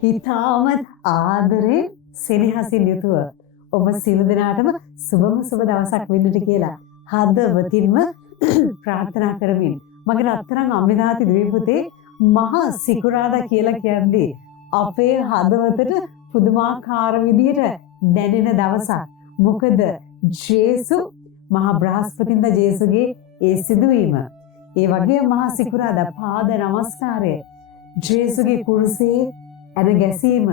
ඊටමත් ආදරේ සෙනෙහසින් යුතුව ඔබ සියලු දෙනාටම සුබ දවසක් වෙන්නට කියලා හදවතින්ම ප්‍රාර්ථනා කරමින් මගේ රත්තරන් අම්මදාති දීපුතේ මහා සිකුරාදා කියලා කියන්නේ අපේ හදවතට පුදුමාකාර විදියට දැනෙන දවසක්. මොකද ජේසු මහා බ්‍රහස්පතින්දා ජේසුගේ ඒ සිදුවීම ඒ වගේ මහා සිකුරාදා පාද නමස්කාරය ජේසුගේ කුරුසේ ඇද ගැසීම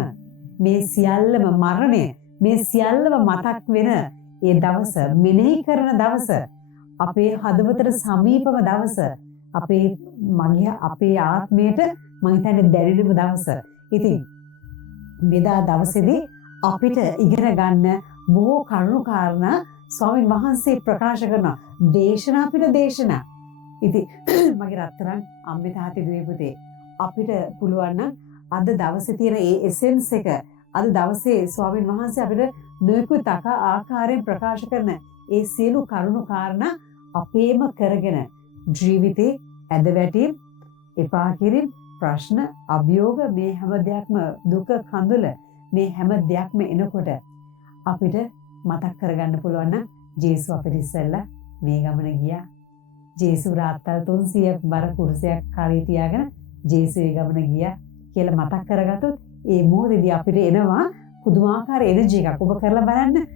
මේ සියල්ලම මරණය මේ සියල්ලම මතක් වෙන ඒ දවස මෙනෙහි කරන දවස අපේ හදවතට සමීපම දවස අපේ ආත්මයට මම හිතන්නේ දැනෙනම දවස. ඉතින් මෙදා දවසේදී අපිට ඉගෙන ගන්න බොහෝ කරුණු කාරණා ස්වාමීන් වහන්සේ ප්‍රකාශ කරන දේශනා පිට දේශනා. ඉතින් මගේ රත්තරන් අම්මේ තාත්තේ දුවේ පුතේ අපිට පුළුවන් නම් අද දවසේ තියෙන ඒ එසෙන්ස් එක අද දවසේ ස්වාමීන් වහන්සේ අපිට නොයෙකුත් ආකාරයෙන් ප්‍රකාශ කරන ඒ සියලු කරුණු කාරණා අපේම කරගෙන ජීවිතේ ඇද වැටීම් එපා කිරීම ප්‍රශ්න අභියෝග මේ හැම දෙයක්ම දුක කඳුල මේ හැම දෙයක්ම එනකොට අපිට මතක් කරගන්න පුළුවන් නම් ජේසු අපිට ඉස්සෙල්ලා මේ ගමන ගියා. ජේසු රාත්තල් 300ක් බර කුරුසයක් කරේ තියාගෙන ජේසු ඒ ගමන ගියා කියලා මතක් කරගත්තොත් ඒ මොහොතේදී අපිට එනවා පුදුමාකාර එනර්ජි එකක්. ඔබ කරලා බලන්න.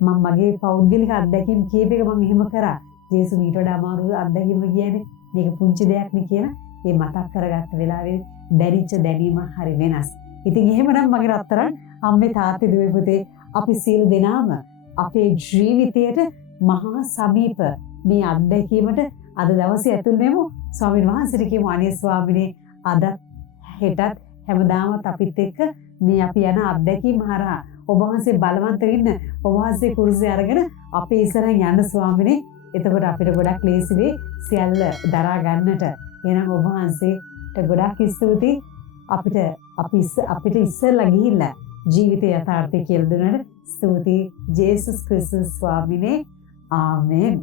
මම මගේ පෞද්ගලික අත්දැකීම් කීපයක මම එහෙම කරා. ජේසු මීට වඩා අමාරු අත්දැකීම් කියන්නේ මේක පුංචි දෙයක් නේ කියලා ඒ මතක් කරගත්ත වෙලාවේ දැනිච්ච දැනීම හරි වෙනස්. ඉතින් එහෙමනම් මගේ රත්තරන් අම්මේ තාත්තේ දුවේ පුතේ අපි සියලු දෙනාම අපේ ජීවිතයට මහා සමීප මේ අත්දැකීමට අද දවසේ ඇතුල් වෙමු. ස්වාමීන් වහන්සේට කියමු අනේ ස්වාමිනේ අද හෙටත් හැමදාමත් අපිත් එක්ක මේ අපි යන අත්දැකීම් හරහා ඔබ වහන්සේ බලවන්ත වෙන්න ඔබ වහන්සේ කුරුසේ අරගෙන අපේ ඉස්සරහින් යන්න ස්වාමිනේ. එතකොට අපිට ගොඩක් ලේසි වෙයි සියල්ල දරා ගන්නට. එහෙනම් ඔබ වහන්සේට ගොඩක් ස්තුතියි. අපිට ඉස්සෙල්ලා ගිහිල්ලා ජීවිතය යථාර්ථය කියලා දුන්නාට ස්තුතියි ජේසුස් ක්‍රිස්තුස් ස්වාමිනේ. ආමේන්.